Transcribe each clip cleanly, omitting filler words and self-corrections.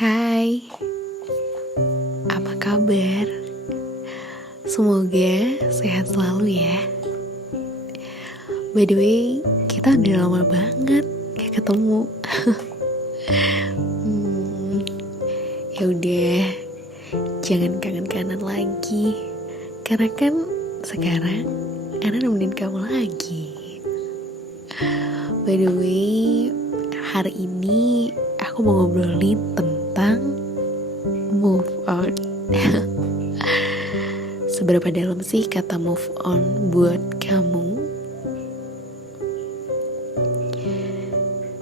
Hai, apa kabar? Semoga sehat selalu ya. By the way, kita udah lama banget gak ketemu. Ya udah, jangan kangen-kangen lagi. Karena kan sekarang Ana nemenin kamu lagi. By the way, hari ini aku mau ngobrolin tentang move on. Seberapa dalam sih kata move on buat kamu?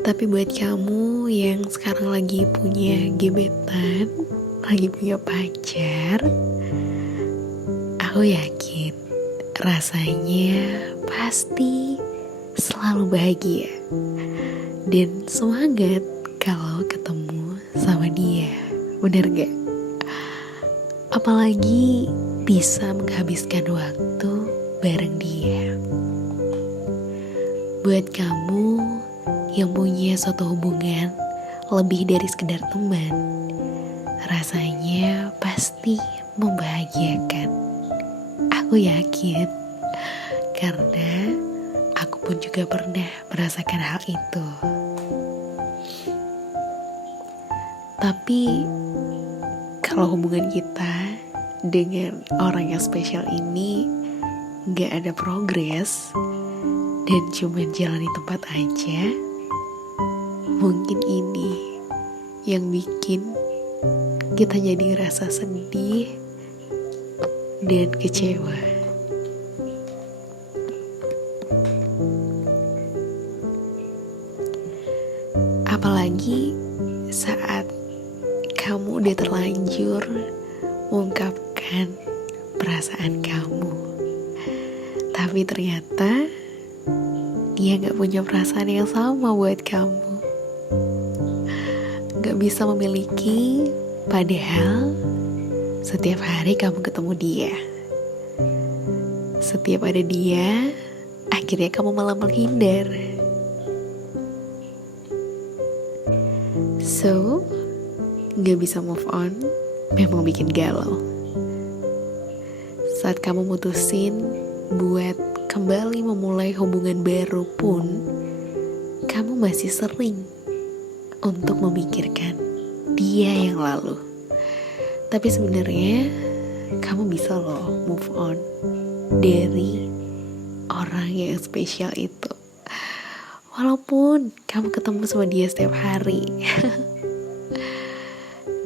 Tapi buat kamu yang sekarang lagi punya gebetan, lagi punya pacar, aku yakin rasanya pasti selalu bahagia dan semangat kalau ketemu sama dia. Bener gak? Apalagi bisa menghabiskan waktu bareng dia. Buat kamu yang punya suatu hubungan lebih dari sekedar teman, rasanya pasti membahagiakan. Aku yakin, karena aku pun juga pernah merasakan hal itu. Tapi kalau hubungan kita dengan orang yang spesial ini gak ada progres dan cuma jalan di tempat aja, mungkin ini yang bikin kita jadi rasa sedih dan kecewa. Apalagi saat kamu udah terlanjur mengungkapkan perasaan kamu, tapi ternyata dia gak punya perasaan yang sama buat kamu. Gak bisa memiliki, padahal setiap hari kamu ketemu dia. Setiap ada dia, akhirnya kamu malah menghindar. So, gak bisa move on memang bikin galau. Saat kamu mutusin buat kembali memulai hubungan baru pun, kamu masih sering untuk memikirkan dia yang lalu. Tapi sebenarnya kamu bisa loh move on dari orang yang spesial itu, walaupun kamu ketemu sama dia setiap hari.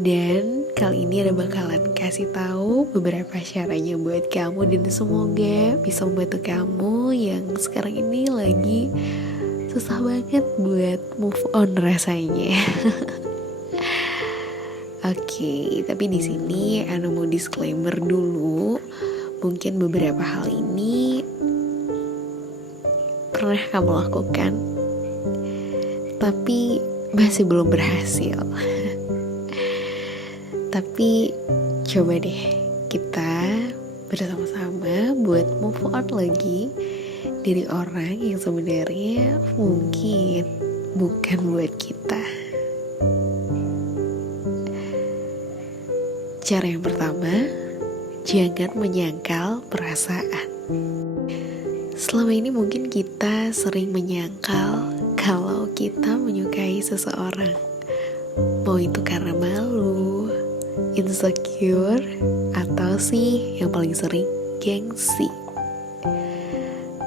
Dan kali ini ada bakalan kasih tahu beberapa caranya buat kamu, dan semoga bisa membantu kamu yang sekarang ini lagi susah banget buat move on rasanya. Oke, tapi di sini Ana mau disclaimer dulu. Mungkin beberapa hal ini pernah kamu lakukan, tapi masih belum berhasil. Tapi coba deh kita bersama-sama buat move on lagi dari orang yang sebenarnya mungkin bukan buat kita. Cara yang pertama, jangan menyangkal perasaan. Selama ini mungkin kita sering menyangkal kalau kita menyukai seseorang, mau itu karena malu, insecure, atau sih yang paling sering gengsi.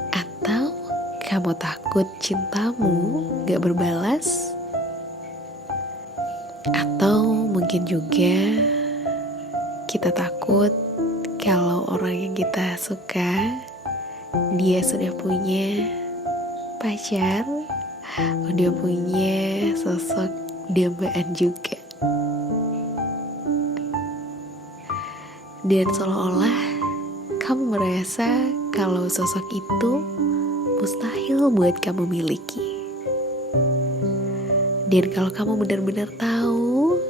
Atau kamu takut cintamu gak berbalas, atau mungkin juga kita takut kalau orang yang kita suka dia sudah punya pacar, udah punya sosok dambaan juga. Dan seolah-olah kamu merasa kalau sosok itu mustahil buat kamu miliki. Dan kalau kamu benar-benar tahu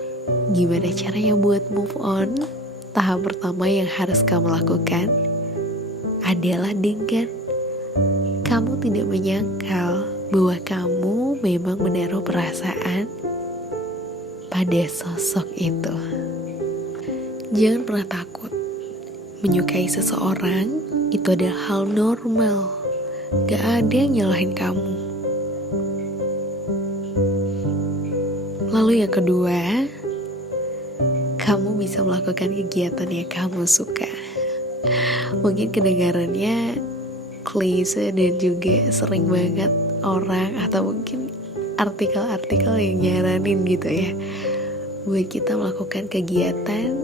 gimana caranya buat move on, tahap pertama yang harus kamu lakukan adalah dengan kamu tidak menyangkal bahwa kamu memang menaruh perasaan pada sosok itu. Jangan pernah takut. Menyukai seseorang itu adalah hal normal. Gak ada yang nyalahin kamu. Lalu yang kedua, kamu bisa melakukan kegiatan yang kamu suka. Mungkin kedengarannya klise dan juga sering banget orang atau mungkin artikel-artikel yang nyaranin gitu ya, buat kita melakukan kegiatan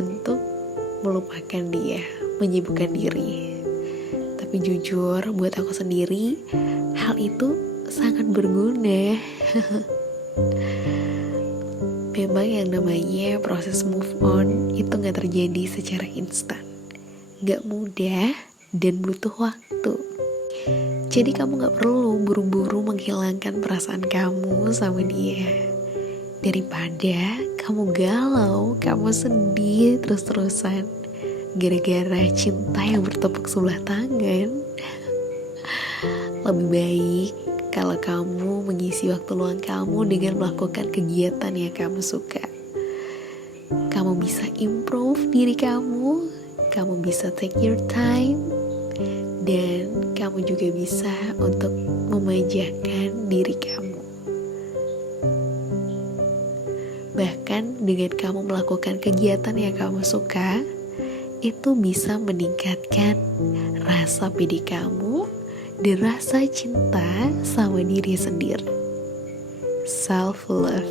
untuk melupakan dia, menyibukkan diri. Tapi jujur buat aku sendiri, hal itu sangat berguna. Memang yang namanya proses move on itu gak terjadi secara instan, gak mudah dan butuh waktu. Jadi kamu gak perlu buru-buru menghilangkan perasaan kamu sama dia. Daripada kamu galau, kamu sedih terus-terusan gara-gara cinta yang bertepuk sebelah tangan. Lebih baik kalau kamu mengisi waktu luang kamu dengan melakukan kegiatan yang kamu suka. Kamu bisa improve diri kamu bisa take your time, dan kamu juga bisa untuk memanjakan diri kamu. Bahkan dengan kamu melakukan kegiatan yang kamu suka, itu bisa meningkatkan rasa pede kamu dan rasa cinta sama diri sendiri. Self love.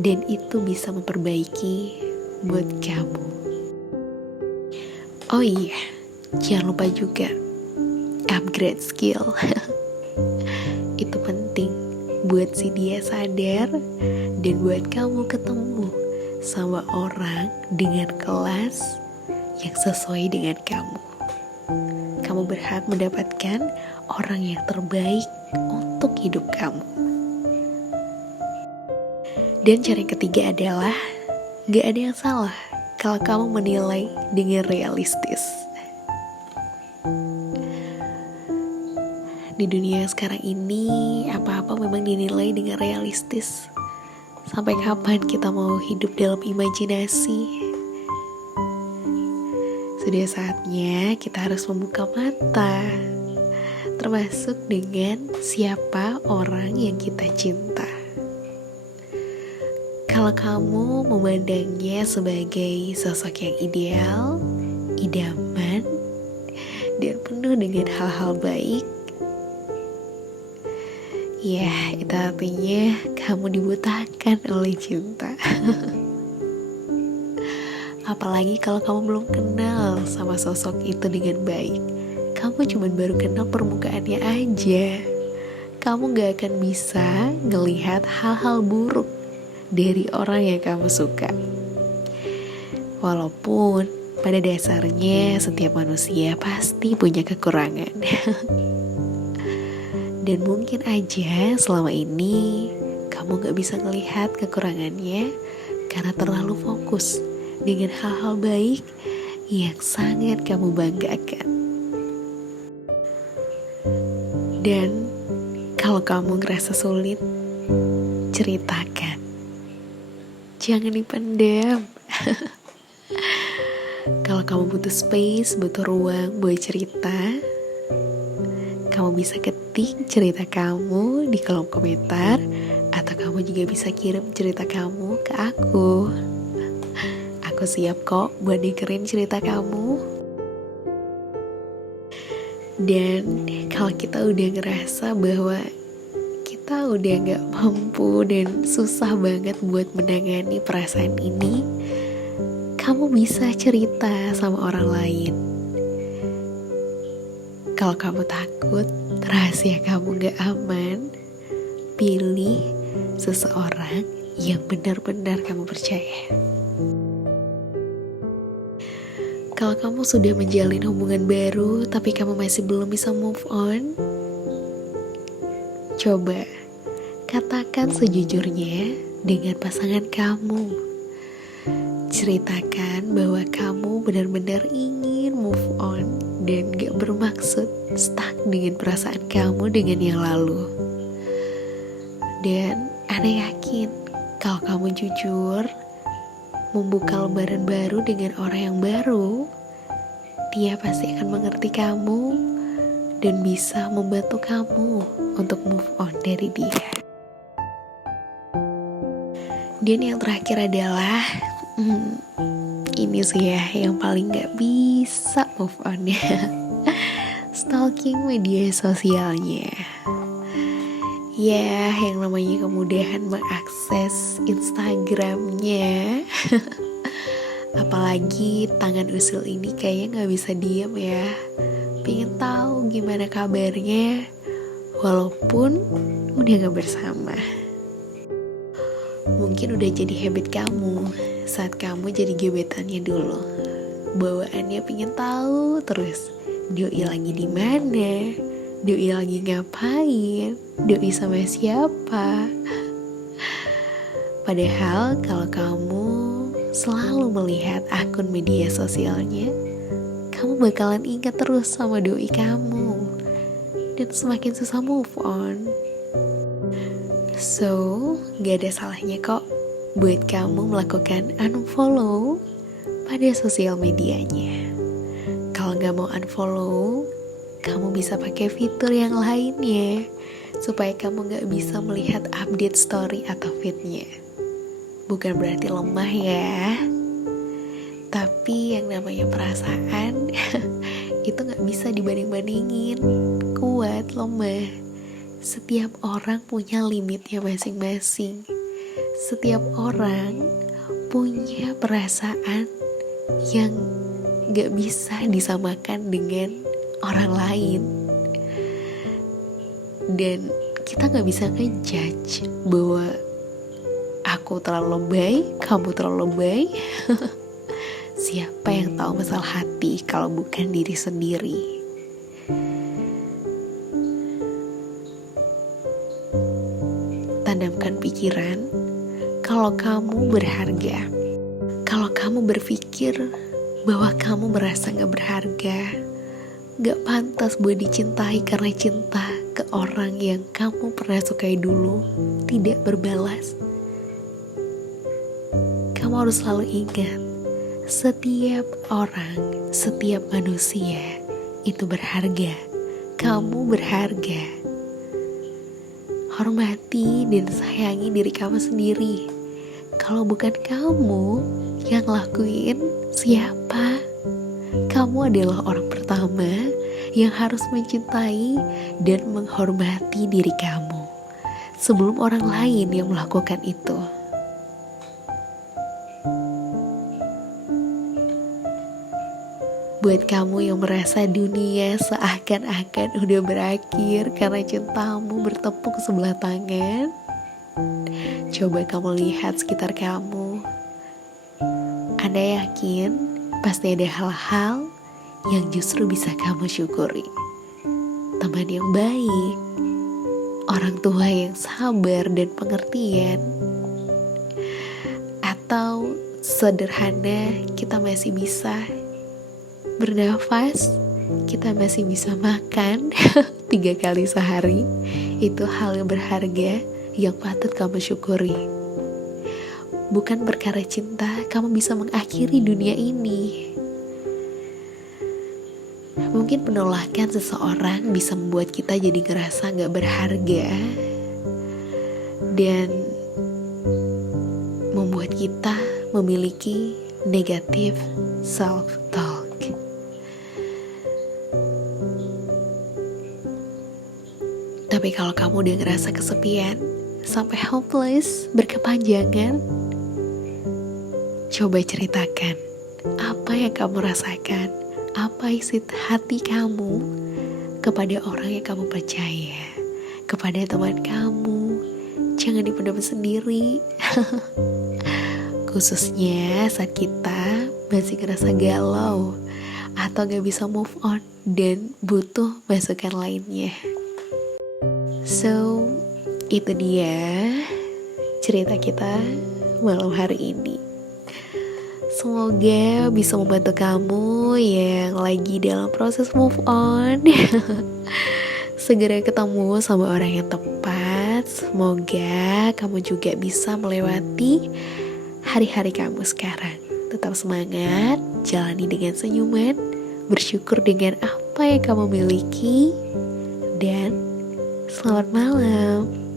Dan itu bisa memperbaiki buat kamu. Oh iya, jangan lupa juga upgrade skill. Itu penting buat si dia sadar dan buat kamu ketemu sama orang dengan kelas yang sesuai dengan kamu. Kamu berhak mendapatkan orang yang terbaik untuk hidup kamu. Dan cara yang ketiga adalah gak ada yang salah kalau kamu menilai dengan realistis. Di dunia sekarang ini, apa-apa memang dinilai dengan realistis. Sampai kapan kita mau hidup dalam imajinasi? Sudah saatnya kita harus membuka mata, termasuk dengan siapa orang yang kita cinta. Kalau kamu memandangnya sebagai sosok yang ideal, idaman, dan penuh dengan hal-hal baik, ya itu artinya kamu dibutakan oleh cinta. Apalagi kalau kamu belum kenal sama sosok itu dengan baik. Kamu cuma baru kenal permukaannya aja. Kamu gak akan bisa ngelihat hal-hal buruk dari orang yang kamu suka. Walaupun pada dasarnya setiap manusia pasti punya kekurangan. Dan mungkin aja selama ini kamu gak bisa ngelihat kekurangannya karena terlalu fokus dengan hal-hal baik yang sangat kamu banggakan. Dan kalau kamu ngerasa sulit, ceritakan. Jangan dipendam. Kalau kamu butuh space, butuh ruang buat cerita, kamu bisa ketik cerita kamu di kolom komentar, atau kamu juga bisa kirim cerita kamu ke aku. Aku siap kok buat dengerin cerita kamu. Dan kalau kita udah ngerasa bahwa kita udah gak mampu dan susah banget buat menangani perasaan ini, kamu bisa cerita sama orang lain. Kalau kamu takut rahasia kamu gak aman, pilih seseorang yang benar-benar kamu percaya. Kalau kamu sudah menjalin hubungan baru tapi kamu masih belum bisa move on, coba katakan sejujurnya dengan pasangan kamu. Ceritakan bahwa kamu benar-benar ingin move on dan gak bermaksud stuck dengan perasaan kamu dengan yang lalu. Dan Ana yakin Kalau kamu jujur, membuka lembaran baru dengan orang yang baru, dia pasti akan mengerti kamu dan bisa membantu kamu untuk move on dari dia. Dan yang terakhir adalah ini sih ya yang paling gak bisa move on ya. Stalking media sosialnya. Ya, yang namanya kemudahan mengakses Instagramnya. Apalagi tangan usil ini kayaknya gak bisa diem ya. Pengen tahu gimana kabarnya walaupun udah gak bersama. Mungkin udah jadi habit kamu saat kamu jadi gebetannya dulu. Bawaannya pengen tahu terus doi lagi di mana, doi lagi ngapain, doi sama siapa. Padahal kalau kamu selalu melihat akun media sosialnya, kamu bakalan ingat terus sama doi kamu dan semakin susah move on. So, gak ada salahnya kok buat kamu melakukan unfollow pada sosial medianya. Kalau gak mau unfollow, kamu bisa pakai fitur yang lainnya supaya kamu gak bisa melihat update story atau feednya. Bukan berarti lemah ya, tapi yang namanya perasaan itu gak bisa dibanding-bandingin kuat, lemah. Setiap orang punya limitnya masing-masing. Setiap orang punya perasaan yang gak bisa disamakan dengan orang lain. Dan kita gak bisa ngejudge bahwa aku terlalu lebay, kamu terlalu lebay. Siapa yang tahu masalah hati kalau bukan diri sendiri? Tanamkan pikiran kalau kamu berharga. Kalau kamu berpikir bahwa kamu merasa gak berharga, gak pantas buat dicintai karena cinta ke orang yang kamu pernah sukai dulu tidak berbalas. Kamu harus selalu ingat, setiap orang, setiap manusia itu berharga. Kamu berharga. Hormati dan sayangi diri kamu sendiri. Kalau bukan kamu yang lakuin, siapa? Kamu adalah orang pertama yang harus mencintai dan menghormati diri kamu sebelum orang lain yang melakukan itu. Buat kamu yang merasa dunia seakan-akan udah berakhir karena cintamu bertepuk sebelah tangan, coba kamu lihat sekitar kamu. Anda yakin pasti ada hal-hal yang justru bisa kamu syukuri. Teman yang baik, orang tua yang sabar dan pengertian, atau sederhana kita masih bisa bernafas, kita masih bisa makan 3 kali sehari. Itu hal yang berharga yang patut kamu syukuri. Bukan perkara cinta kamu bisa mengakhiri dunia ini. Mungkin penolakan seseorang bisa membuat kita jadi ngerasa gak berharga dan membuat kita memiliki negatif self-talk. Tapi kalau kamu udah ngerasa kesepian sampai hopeless berkepanjangan, coba ceritakan apa yang kamu rasakan, apa isi hati kamu kepada orang yang kamu percaya, kepada teman kamu. Jangan dipendam sendiri. Khususnya saat kita masih ngerasa galau atau gak bisa move on dan butuh masukan lainnya. So, itu dia cerita kita malam hari ini. Semoga bisa membantu kamu yang lagi dalam proses move on segera ketemu sama orang yang tepat, Semoga kamu juga bisa melewati hari-hari kamu sekarang. Tetap semangat, jalani dengan senyuman, bersyukur dengan apa yang kamu miliki, dan selamat malam.